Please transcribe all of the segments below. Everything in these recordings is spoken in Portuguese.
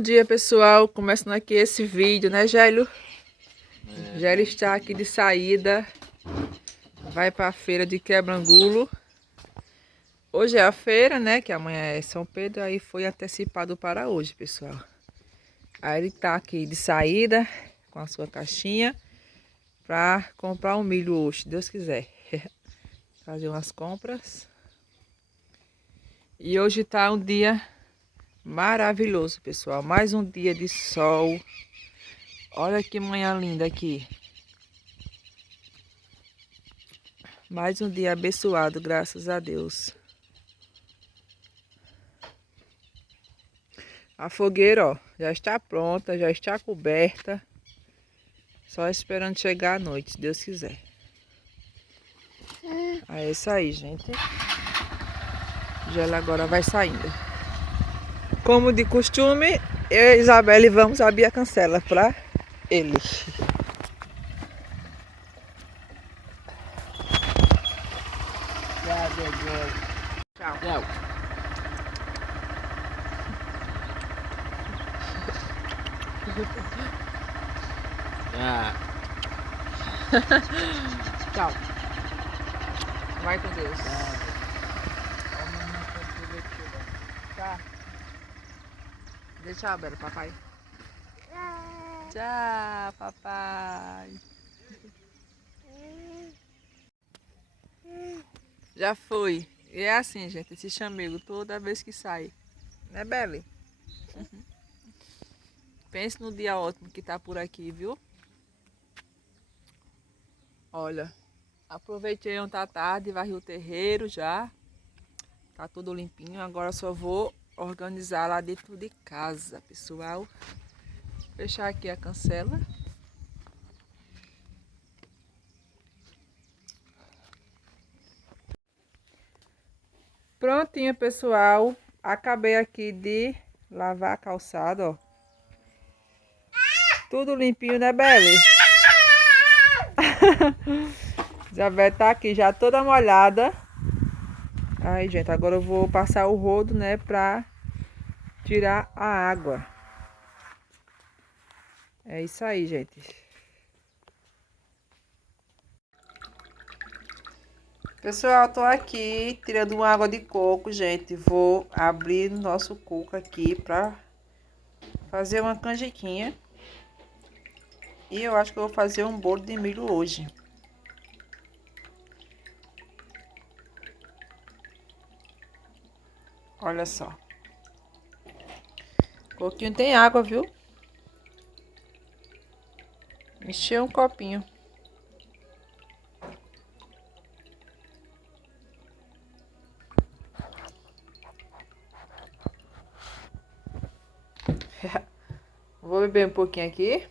dia, pessoal, começando aqui esse vídeo, né, Gélio? Gélio está aqui de saída, vai para a feira de Quebrangulo. Hoje é a feira, né, que amanhã é São Pedro, aí foi antecipado para hoje, pessoal. Aí ele está aqui de saída com a sua caixinha para comprar um milho hoje, se Deus quiser. Fazer umas compras. E hoje tá um dia maravilhoso, pessoal. Mais um dia de sol. Olha que manhã linda aqui. Mais um dia abençoado, graças a Deus. A fogueira, ó, já está pronta, já está coberta. Só esperando chegar a noite, se Deus quiser. É isso aí, gente. Já ela agora vai saindo. Como de costume, eu e a Isabelle vamos abrir a cancela para ele. Tchau. Tchau. Tchau. Vai com Deus. Tá. Deixa aberto, papai. Tchau, papai. Já foi. E é assim, gente, esse chamego toda vez que sai. Né, Beli? Pense no dia ótimo que tá por aqui, viu? Olha, aproveitei ontem à tarde, varri o terreiro já. Tá tudo limpinho. Agora só vou organizar lá dentro de casa, pessoal. Fechar aqui a cancela. Prontinho, pessoal. Acabei aqui de lavar a calçada, ó. Tudo limpinho, né, Beli? Isabel tá aqui já toda molhada. Aí, gente, agora eu vou passar o rodo, né, pra tirar a água. É isso aí, gente. Pessoal, tô aqui tirando uma água de coco, gente. Vou abrir o nosso coco aqui pra fazer uma canjiquinha. E eu acho que eu vou fazer um bolo de milho hoje. Olha só. O coquinho tem água, viu? Encheu um copinho. Vou beber um pouquinho aqui.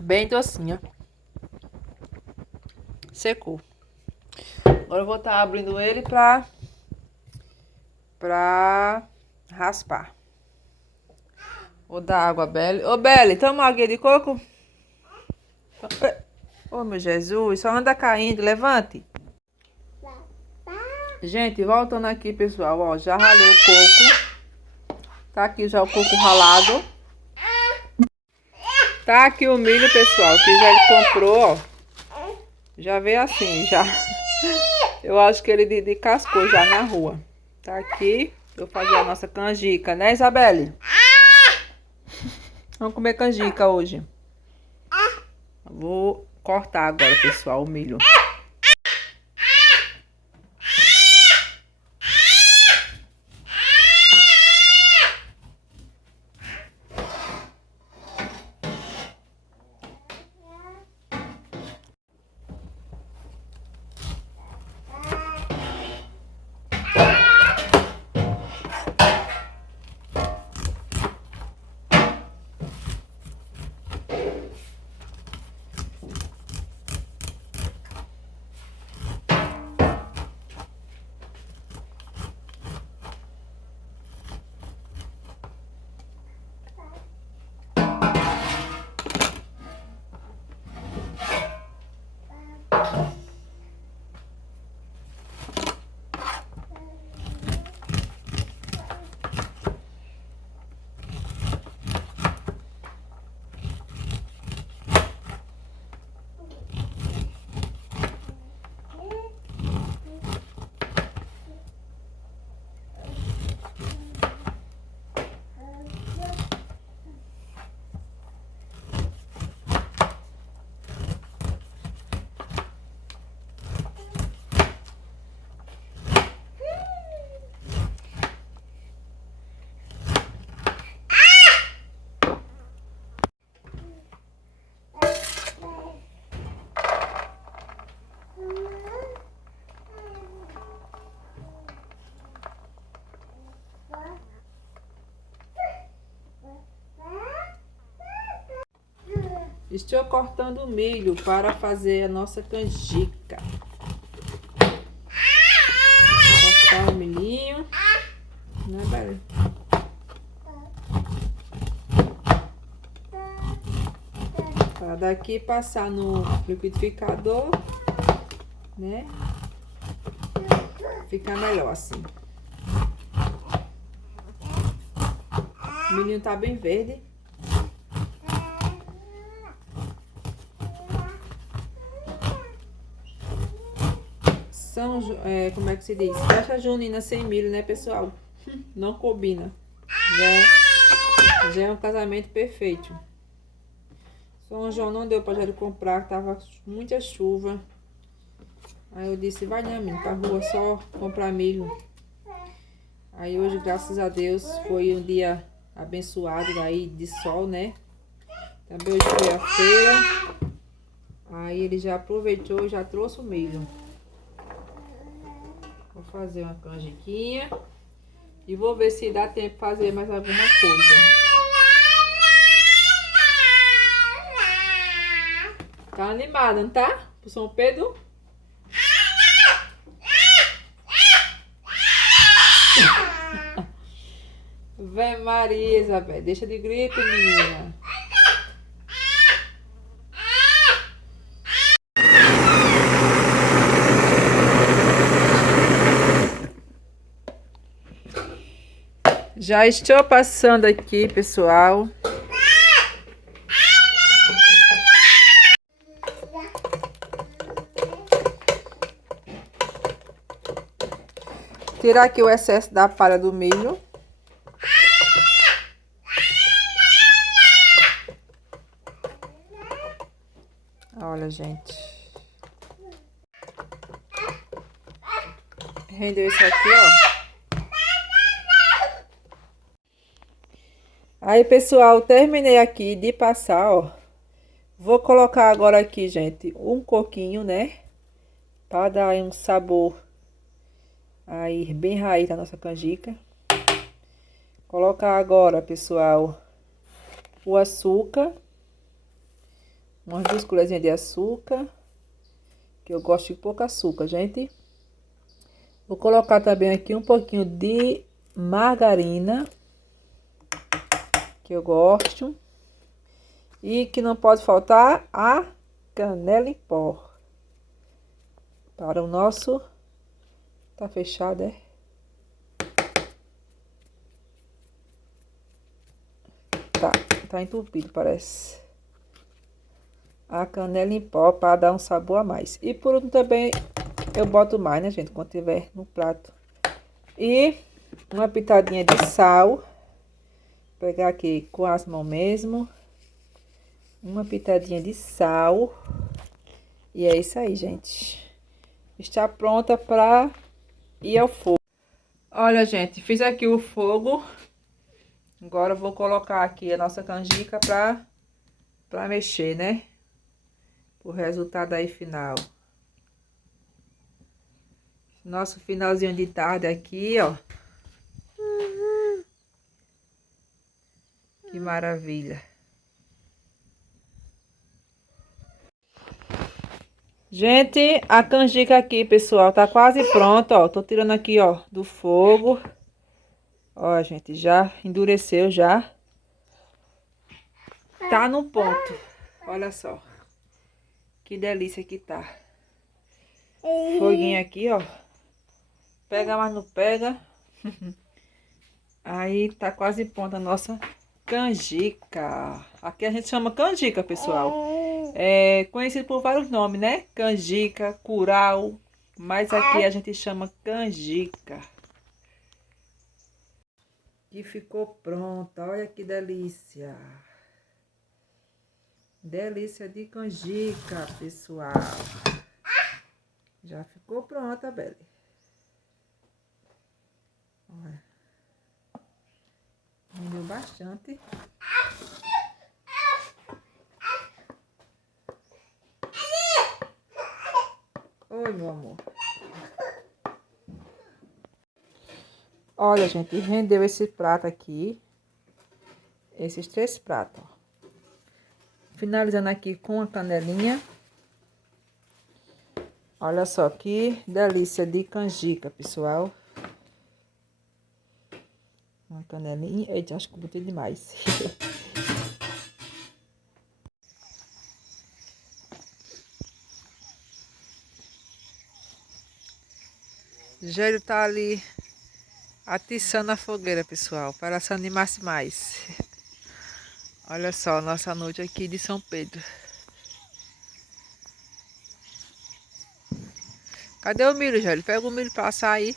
Bem docinha. Secou. Agora eu vou estar abrindo ele pra raspar. Vou dar água a Beli. Ô, Beli, toma uma água de coco. Ô, meu Jesus, só anda caindo. Levante. Gente, voltando aqui, pessoal, ó, já ralei o coco. Tá aqui já o coco ralado. Tá aqui o milho, pessoal, que já ele comprou, ó. Já veio assim, já. Eu acho que ele descascou já na rua. Tá aqui. Vou fazer a nossa canjica, né, Isabelle? Vamos comer canjica hoje. Vou cortar agora, pessoal, o milho. Estou cortando o milho para fazer a nossa canjica. Cortar o milhinho, né, Bela? Para daqui passar no liquidificador, né? Fica melhor assim. O milhinho tá bem verde. Como é que se diz? Festa junina sem milho, né, pessoal? Não combina. Já é um casamento perfeito. São João não deu pra gente comprar, tava muita chuva. Aí eu disse, vai, né, menino, pra rua só comprar milho. Aí hoje, graças a Deus, foi um dia abençoado daí de sol, né? Também hoje foi a feira. Aí ele já aproveitou e já trouxe o milho. Vou fazer uma canjiquinha. E vou ver se dá tempo de fazer mais alguma coisa. Tá animada, não tá? Pro São Pedro? Vem Maria, Isabel. Deixa de grito, menina. Já estou passando aqui, pessoal. Tirar aqui o excesso da palha do milho. Olha, gente. Rendeu isso aqui, ó. Aí, pessoal, terminei aqui de passar, ó. Vou colocar agora aqui, gente, um coquinho, né? Para dar aí um sabor aí bem raiz da nossa canjica. Colocar agora, pessoal, o açúcar. Umas 2 colherzinhas de açúcar. Que eu gosto de pouco açúcar, gente. Vou colocar também aqui um pouquinho de margarina. Que eu gosto. E que não pode faltar a canela em pó. Para o nosso... Tá fechado, é? Tá entupido, parece. A canela em pó para dar um sabor a mais. E por último também eu boto mais, né, gente? Quando tiver no prato. E uma pitadinha de sal. Vou pegar aqui com as mãos mesmo. Uma pitadinha de sal. E é isso aí, gente. Está pronta para ir ao fogo. Olha, gente, fiz aqui o fogo. Agora eu vou colocar aqui a nossa canjica para mexer, né? O resultado aí final. Nosso finalzinho de tarde aqui, ó. Que maravilha. Gente, a canjica aqui, pessoal, tá quase pronta, ó. Tô tirando aqui, ó, do fogo. Ó, gente, já endureceu já. Tá no ponto. Olha só. Que delícia que tá. Foguinho aqui, ó. Pega, mas não pega. Aí tá quase pronta a nossa canjica. Aqui a gente chama canjica, pessoal. É conhecido por vários nomes, né? Canjica, curau. Mas aqui a gente chama canjica. E ficou pronta. Olha que delícia. Delícia de canjica, pessoal. Já ficou pronta, Belle. Olha. Rendeu bastante. Oi, meu amor. Olha, gente, rendeu esse prato aqui. Esses 3 pratos, ó. Finalizando aqui com a canelinha. Olha só que delícia de canjica, pessoal. Uma canelinha. Eita, acho que eu botei demais. Gélio tá ali atiçando a fogueira, pessoal, para se animar-se mais. Olha só, nossa noite aqui de São Pedro. Cadê o milho, Gélio? Pega o milho pra assar aí.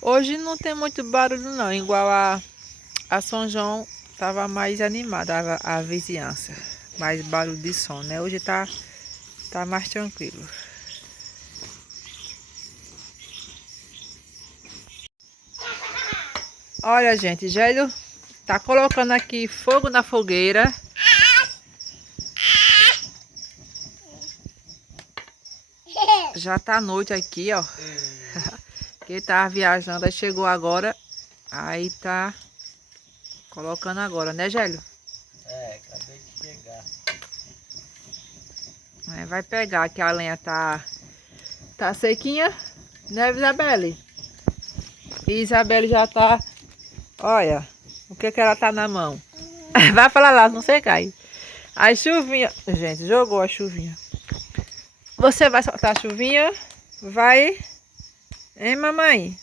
Hoje não tem muito barulho não, igual a São João tava mais animada a vizinhança. Mais barulho de som, né? Hoje tá mais tranquilo. Olha, gente, Gélio tá colocando aqui fogo na fogueira. Já tá noite aqui, ó. Quem tava viajando aí chegou agora. Aí tá colocando agora, né, Gélio? É, acabei de chegar. Vai pegar que a lenha tá sequinha, né, Isabelle? E Isabelle já tá, olha, o que ela tá na mão. Vai falar lá, não sei cai. A chuvinha, gente, jogou a chuvinha. Você vai soltar a chuvinha? Vai, hein, mamãe?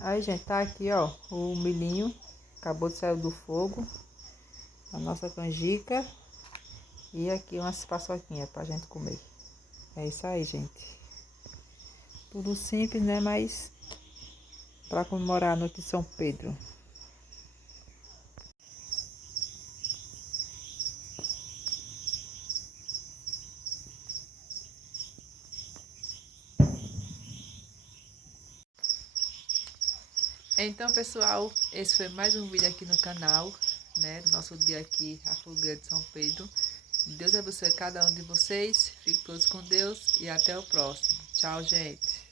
Aí, gente, tá aqui, ó, o milhinho. Acabou de sair do fogo. A nossa canjica. E aqui umas paçoquinhas pra gente comer. É isso aí, gente. Tudo simples, né? Mas para comemorar a noite de São Pedro. Então, pessoal, esse foi mais um vídeo aqui no canal, né? Do nosso dia aqui, a fogueira de São Pedro. Deus abençoe cada um de vocês. Fiquem todos com Deus e até o próximo. Tchau, gente.